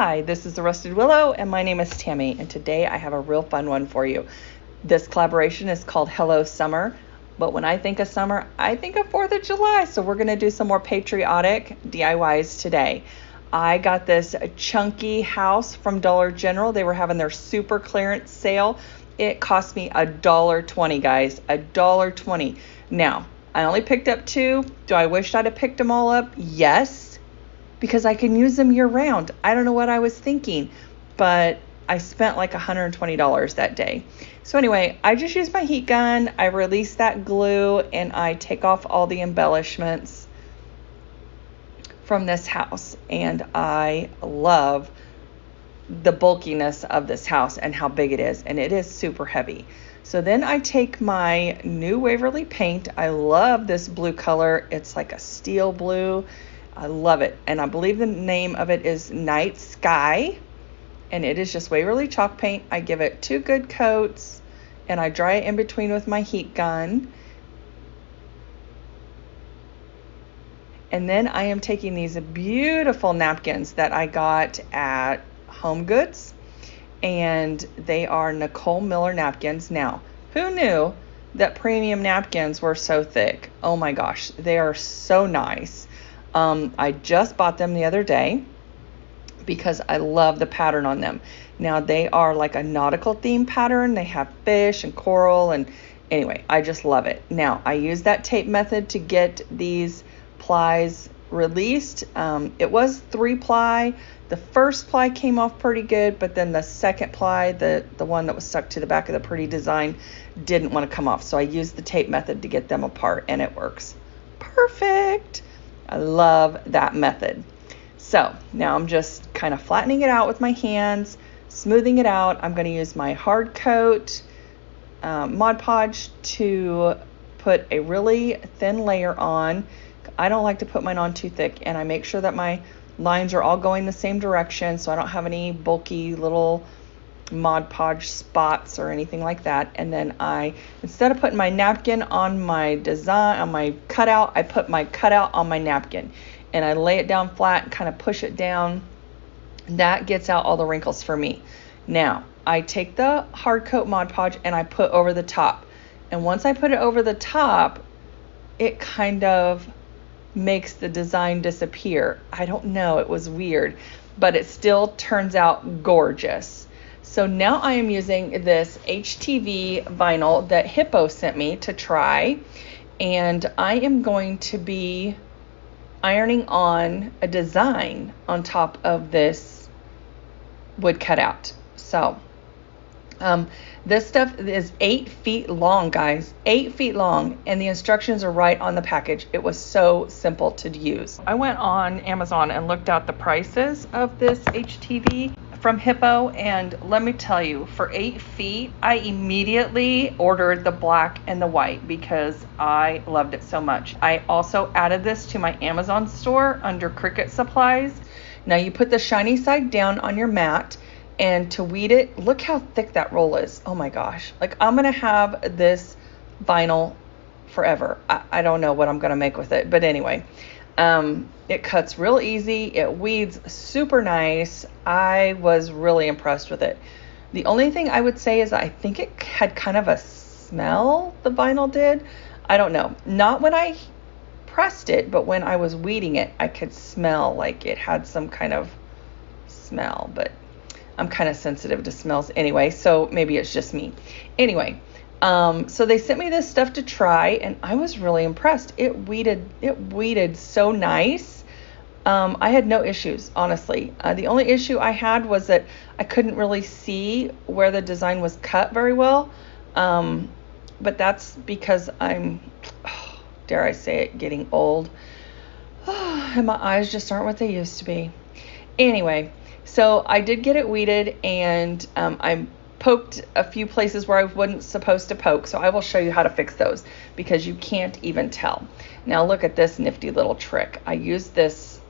Hi, this is the Rusted Willow, and my name is Tammy, and today I have a real fun one for you. This collaboration is called Hello Summer, but when I think of summer, I think of 4th of July, so we're going to do some more patriotic DIYs today. I got this chunky house from Dollar General. They were having their super clearance sale. It cost me $1.20, guys, $1.20. Now, I only picked up 2. Do I wish I'd have picked them all up? Yes, because I can use them year round. I don't know what I was thinking, but I spent like $120 that day. So anyway, I just use my heat gun, I release that glue, and I take off all the embellishments from this house. And I love the bulkiness of this house and how big it is, and it is super heavy. So then I take my new Waverly paint. I love this blue color. It's like a steel blue. I love it. And I believe the name of it is Night Sky. And it is just Waverly chalk paint. I give it 2 good coats and I dry it in between with my heat gun. And then I am taking these beautiful napkins that I got at Home Goods. And they are Nicole Miller napkins. Now, who knew that premium napkins were so thick? Oh my gosh, they are so nice. I just bought them the other day because I love the pattern on them. Now they are like a nautical theme pattern. They have fish and coral, and anyway, I just love it. Now I use that tape method to get these plies released. It was 3 ply. The first ply came off pretty good, but then the second ply, the one that was stuck to the back of the pretty design, didn't want to come off. So I used the tape method to get them apart, and it works perfect. I love that method. So now I'm just kind of flattening it out with my hands, smoothing it out. I'm going to use my hard coat Mod Podge to put a really thin layer on. I don't like to put mine on too thick, and I make sure that my lines are all going the same direction so I don't have any bulky little Mod Podge spots or anything like that. And then instead of putting my napkin on my design, on my cutout, I put my cutout on my napkin and I lay it down flat and kind of push it down. That gets out all the wrinkles for me. Now I take the hard coat Mod Podge and I put over the top, and once I put it over the top, it kind of makes the design disappear. I don't know, it was weird, but it still turns out gorgeous. So now I am using this HTV vinyl that Hippo sent me to try, and I am going to be ironing on a design on top of this wood cutout. So this stuff is 8 feet long, guys, 8 feet long, and the instructions are right on the package. It was so simple to use. I went on Amazon and looked out the prices of this HTV from Hippo, and let me tell you, for 8 feet, I immediately ordered the black and the white because I loved it so much. I also added this to my Amazon store under Cricut Supplies. Now you put the shiny side down on your mat, and to weed it, look how thick that roll is. Oh my gosh. Like, I'm going to have this vinyl forever. I don't know what I'm going to make with it. But anyway, it cuts real easy. It weeds super nice. I was really impressed with it. The only thing I would say is I think it had kind of a smell, the vinyl did. I don't know. Not when I pressed it, but when I was weeding it, I could smell like it had some kind of smell, but I'm kind of sensitive to smells anyway, so maybe it's just me. Anyway, so they sent me this stuff to try, and I was really impressed. It weeded so nice. I had no issues, honestly. The only issue I had was that I couldn't really see where the design was cut very well. But that's because I'm, dare I say it, getting old. And my eyes just aren't what they used to be. Anyway, so I did get it weeded, and I poked a few places where I wasn't supposed to poke, so I will show you how to fix those because you can't even tell. Now look at this nifty little trick. I used this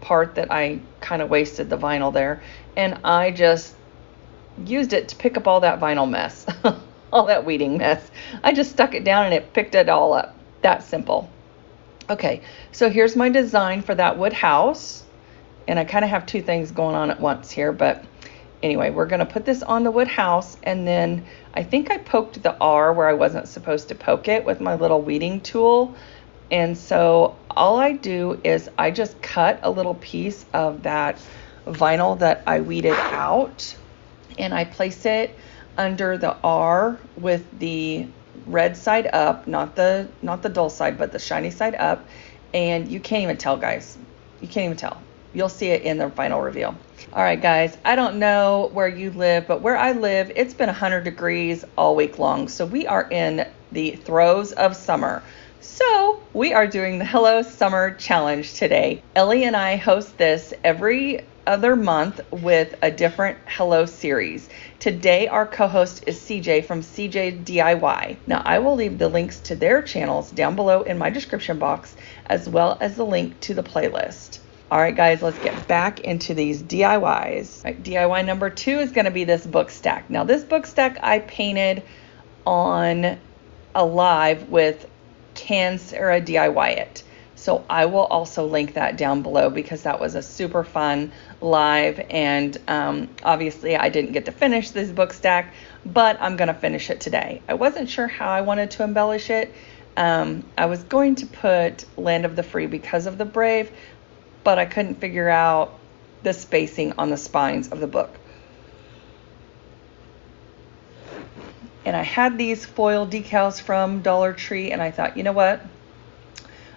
part that I kind of wasted the vinyl there, and I just used it to pick up all that vinyl mess, all that weeding mess. I just stuck it down and it picked it all up. That simple. Okay, so here's my design for that wood house. And I kind of have two things going on at once here, but anyway, we're going to put this on the wood house, and then I think I poked the R where I wasn't supposed to poke it with my little weeding tool. And so all I do is I just cut a little piece of that vinyl that I weeded out, and I place it under the R with the red side up, not the dull side, but the shiny side up. And you can't even tell, guys. You can't even tell. You'll see it in the final reveal. All right, guys, I don't know where you live, but where I live, it's been 100 degrees all week long. So we are in the throes of summer. So we are doing the Hello Summer Challenge today. Ellie and I host this every other month with a different Hello series. Today, our co-host is CJ from CJ DIY. Now, I will leave the links to their channels down below in my description box, as well as the link to the playlist. All right, guys, let's get back into these DIYs. All right, DIY number 2 is going to be this book stack. Now, this book stack I painted on a live with Can Sarah DIY It. So I will also link that down below because that was a super fun live, and obviously I didn't get to finish this book stack, but I'm going to finish it today. I wasn't sure how I wanted to embellish it. I was going to put Land of the Free because of the Brave, but I couldn't figure out the spacing on the spines of the book. And I had these foil decals from Dollar Tree, and I thought, you know what?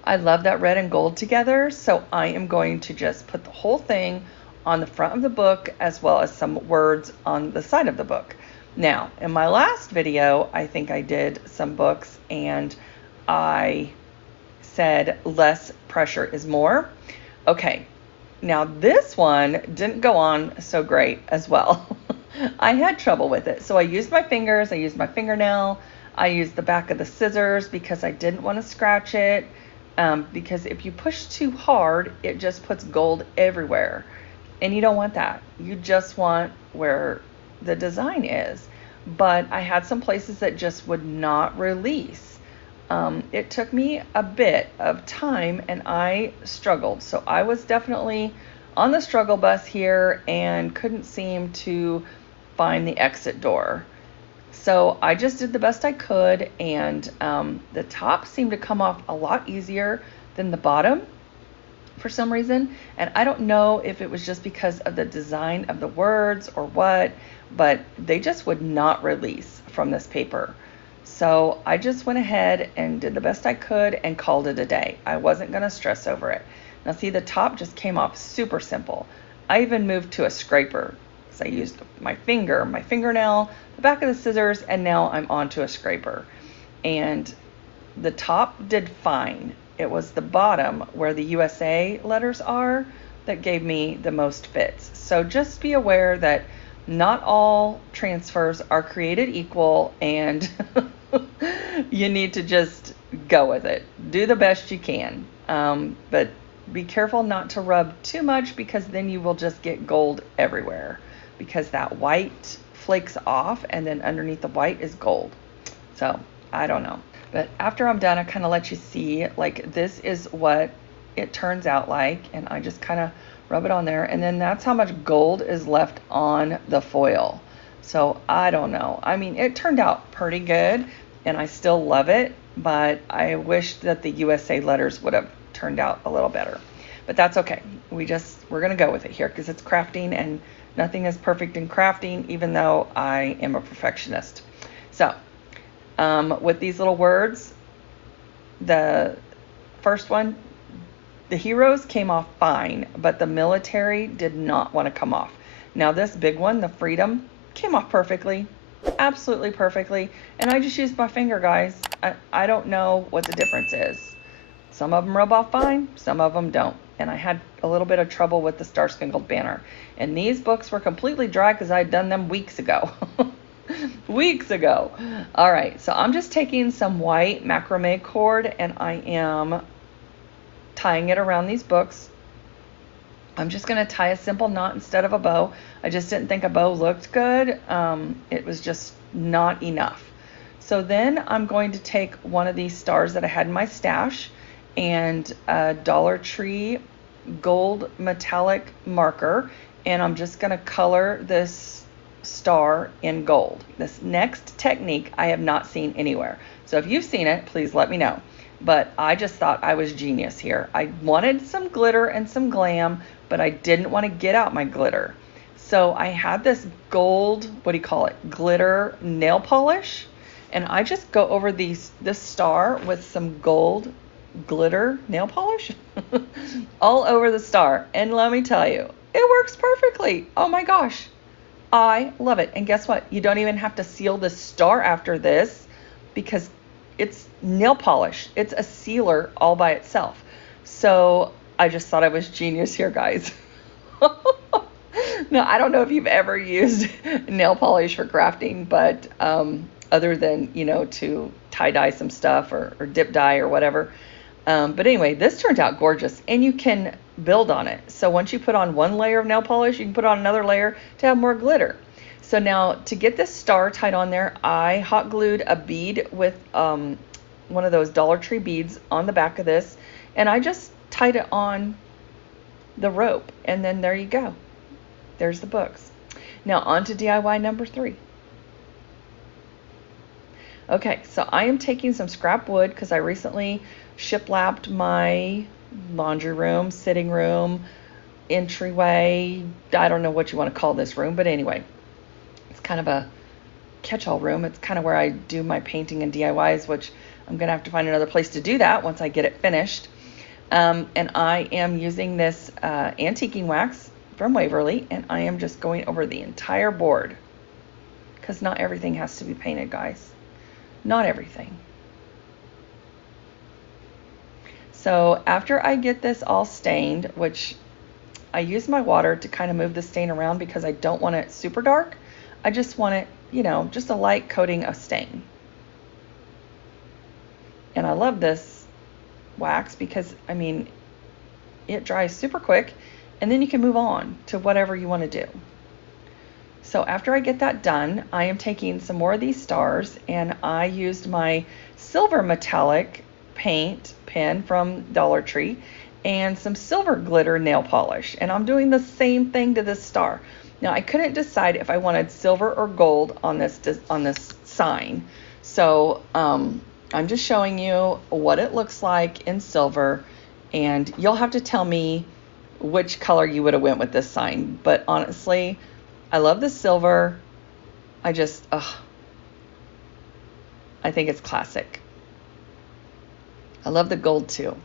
I love that red and gold together, so I am going to just put the whole thing on the front of the book as well as some words on the side of the book. Now, in my last video, I think I did some books and I said less pressure is more. Okay, now this one didn't go on so great as well. I had trouble with it. So I used my fingers, I used my fingernail, I used the back of the scissors because I didn't want to scratch it. Because if you push too hard, it just puts gold everywhere. And you don't want that. You just want where the design is. But I had some places that just would not release. It took me a bit of time and I struggled. So I was definitely on the struggle bus here and couldn't seem to find the exit door. So I just did the best I could, and the top seemed to come off a lot easier than the bottom for some reason. And I don't know if it was just because of the design of the words or what, but they just would not release from this paper. So I just went ahead and did the best I could and called it a day. I wasn't going to stress over it. Now see, the top just came off super simple. I even moved to a scraper. So I used my finger, my fingernail, the back of the scissors, and now I'm onto a scraper. And the top did fine. It was the bottom where the USA letters are that gave me the most fits. So just be aware that not all transfers are created equal, and you need to just go with it. Do the best you can. But be careful not to rub too much because then you will just get gold everywhere. Because that white flakes off and then underneath the white is gold. So I don't know. But after I'm done, I kind of let you see, like, this is what it turns out like. And I just kind of rub it on there. And then that's how much gold is left on the foil. So I don't know. I mean, it turned out pretty good and I still love it. But I wish that the USA letters would have turned out a little better. But that's okay. We're going to go with it here because it's crafting, and nothing is perfect in crafting, even though I am a perfectionist. So, with these little words, the first one, the heroes came off fine, but the military did not want to come off. Now this big one, the freedom, came off perfectly, absolutely perfectly. And I just used my finger, guys. I don't know what the difference is. Some of them rub off fine, some of them don't. And I had a little bit of trouble with the Star Spangled Banner. And these books were completely dry because I had done them weeks ago. Weeks ago. All right, so I'm just taking some white macrame cord and I am tying it around these books. I'm just going to tie a simple knot instead of a bow. I just didn't think a bow looked good. It was just not enough. So then I'm going to take one of these stars that I had in my stash and a Dollar Tree gold metallic marker, and I'm just going to color this star in gold. This next technique I have not seen anywhere. So if you've seen it, please let me know. But I just thought I was genius here. I wanted some glitter and some glam, but I didn't want to get out my glitter. So I had this gold, what do you call it, glitter nail polish, and I just go over this star with some gold glitter nail polish all over the star. And let me tell you, it works perfectly. Oh my gosh, I love it. And guess what? You don't even have to seal the star after this because it's nail polish. It's a sealer all by itself. So I just thought I was genius here, guys. Now, I don't know if you've ever used nail polish for crafting, but other than, to tie-dye some stuff or dip dye or whatever. But anyway, this turned out gorgeous, and you can build on it. So once you put on one layer of nail polish, you can put on another layer to have more glitter. So now to get this star tied on there, I hot glued a bead with one of those Dollar Tree beads on the back of this, and I just tied it on the rope, and then there you go. There's the books. Now on to DIY number 3. Okay, so I am taking some scrap wood because I recently shiplapped my laundry room, sitting room, entryway. I don't know what you want to call this room, but anyway, it's kind of a catch-all room. It's kind of where I do my painting and DIYs, which I'm going to have to find another place to do that once I get it finished. And I am using this antiquing wax from Waverly, and I am just going over the entire board because not everything has to be painted, guys. Not everything. So after I get this all stained, which I use my water to kind of move the stain around because I don't want it super dark. I just want it, just a light coating of stain. And I love this wax because, it dries super quick, and then you can move on to whatever you want to do. So after I get that done, I am taking some more of these stars, and I used my silver metallic paint pen from Dollar Tree and some silver glitter nail polish, and I'm doing the same thing to this star. Now I couldn't decide if I wanted silver or gold on this sign, so I'm just showing you what it looks like in silver, and you'll have to tell me which color you would have went with this sign. But honestly, I love the silver. I think it's classic. I love the gold too,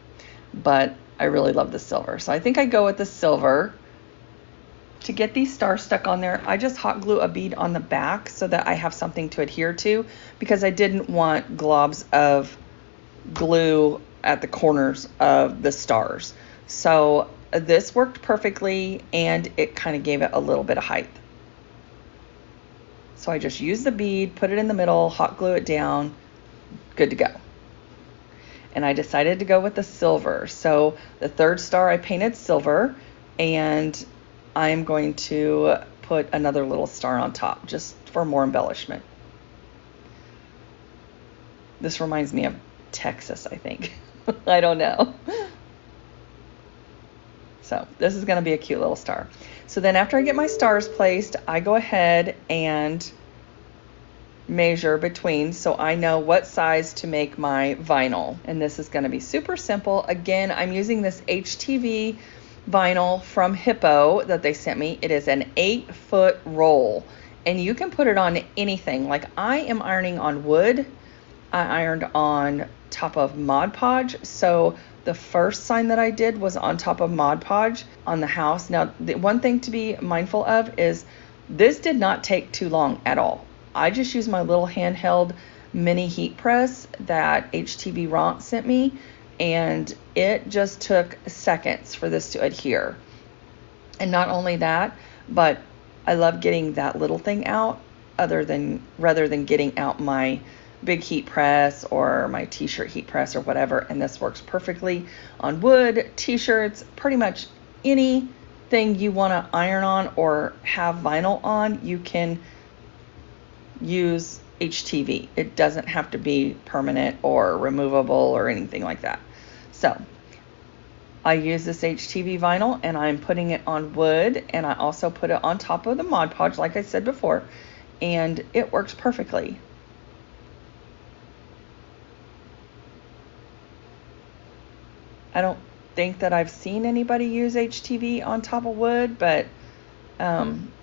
but I really love the silver. So I think I go with the silver. To get these stars stuck on there, I just hot glue a bead on the back so that I have something to adhere to, because I didn't want globs of glue at the corners of the stars. So this worked perfectly, and it kind of gave it a little bit of height. So I just used the bead, put it in the middle, hot glue it down, good to go. And I decided to go with the silver. So the third star I painted silver, and I'm going to put another little star on top just for more embellishment. This reminds me of Texas, I think. I don't know. So this is going to be a cute little star. So then after I get my stars placed, I go ahead and measure between so I know what size to make my vinyl. And this is going to be super simple. Again, I'm using this HTV vinyl from Hippo that they sent me. It is an 8-foot roll, and you can put it on anything. Like I am ironing on wood. I ironed on top of Mod Podge. So the first sign that I did was on top of Mod Podge on the house. Now, the one thing to be mindful of is this did not take too long at all. I just used my little handheld mini heat press that HTV Ront sent me, and it just took seconds for this to adhere. And not only that, but I love getting that little thing out rather than getting out my big heat press or my t-shirt heat press or whatever. And this works perfectly on wood, t-shirts, pretty much anything you want to iron on or have vinyl on, you can use HTV. It doesn't have to be permanent or removable or anything like that. So I use this HTV vinyl and I'm putting it on wood, and I also put it on top of the Mod Podge like I said before, and it works perfectly. I don't think that I've seen anybody use HTV on top of wood, but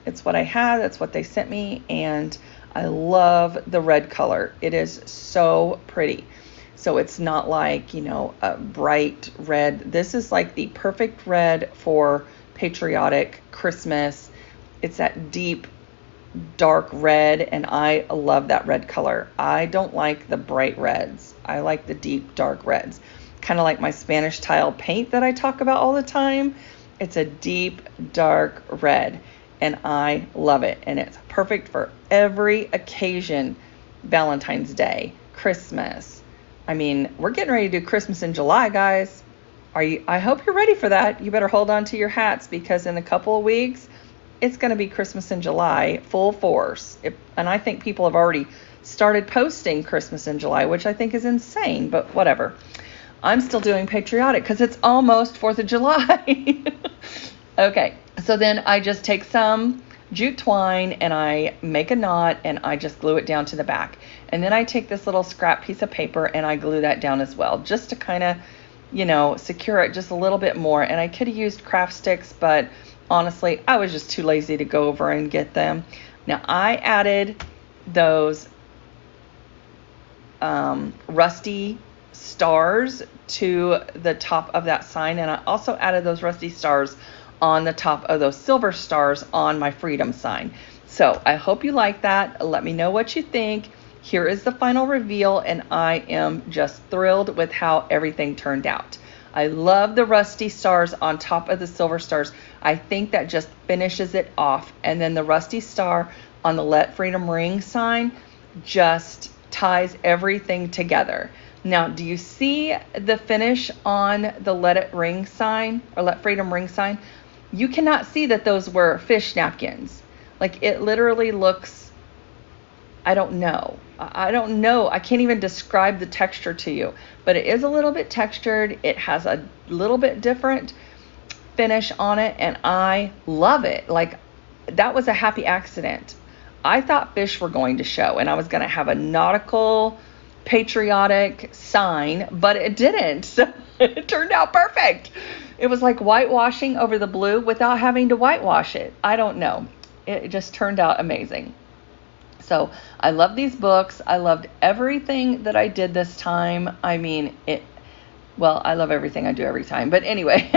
it's what I had, that's what they sent me, and I love the red color. It is so pretty. So it's not like, you know, a bright red. This is like the perfect red for patriotic Christmas. It's that deep, dark red, and I love that red color. I don't like the bright reds. I like the deep, dark reds. Kind of like my Spanish tile paint that I talk about all the time. It's a deep, dark red, and I love it. And it's perfect for every occasion. Valentine's Day, Christmas. I mean, we're getting ready to do Christmas in July, guys. I hope you're ready for that. You better hold on to your hats, because in a couple of weeks, it's going to be Christmas in July, full force. And I think people have already started posting Christmas in July, which I think is insane, but whatever. I'm still doing patriotic because it's almost 4th of July. Okay, so then I just take some jute twine and I make a knot and I just glue it down to the back. And then I take this little scrap piece of paper and I glue that down as well, just to kind of, you know, secure it just a little bit more. And I could have used craft sticks, but honestly, I was just too lazy to go over and get them. Now I added those rusty stars to the top of that sign, and I also added those rusty stars on the top of those silver stars on my freedom sign. So I hope you like that. Let me know what you think. Here is the final reveal, and I am just thrilled with how everything turned out. I love the rusty stars on top of the silver stars. I think that just finishes it off, and then the rusty star on the Let Freedom Ring sign just ties everything together. Now, do you see the finish on the Let It Ring sign, or Let Freedom Ring sign? You cannot see that those were fish napkins. Like, it literally looks, I don't know. I can't even describe the texture to you, but it is a little bit textured. It has a little bit different finish on it, and I love it. Like, that was a happy accident. I thought fish were going to show, and I was going to have a nautical patriotic sign, but it didn't. So it turned out perfect. It was like whitewashing over the blue without having to whitewash it. I don't know. It just turned out amazing. So I love these books. I loved everything that I did this time. I mean, I love everything I do every time. But anyway,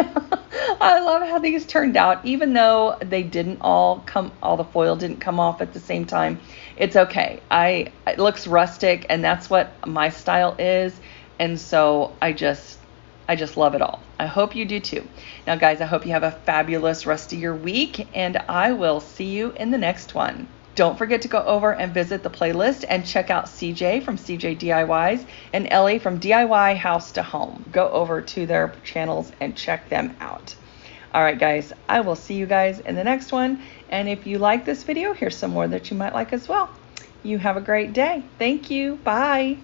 I love how these turned out. Even though they didn't all the foil didn't come off at the same time, it's okay. It looks rustic, and that's what my style is. And so I just love it all. I hope you do too. Now, guys, I hope you have a fabulous rest of your week, and I will see you in the next one. Don't forget to go over and visit the playlist and check out CJ from CJ DIYs and Ellie from DIY House to Home. Go over to their channels and check them out. All right, guys, I will see you guys in the next one. And if you like this video, here's some more that you might like as well. You have a great day. Thank you. Bye.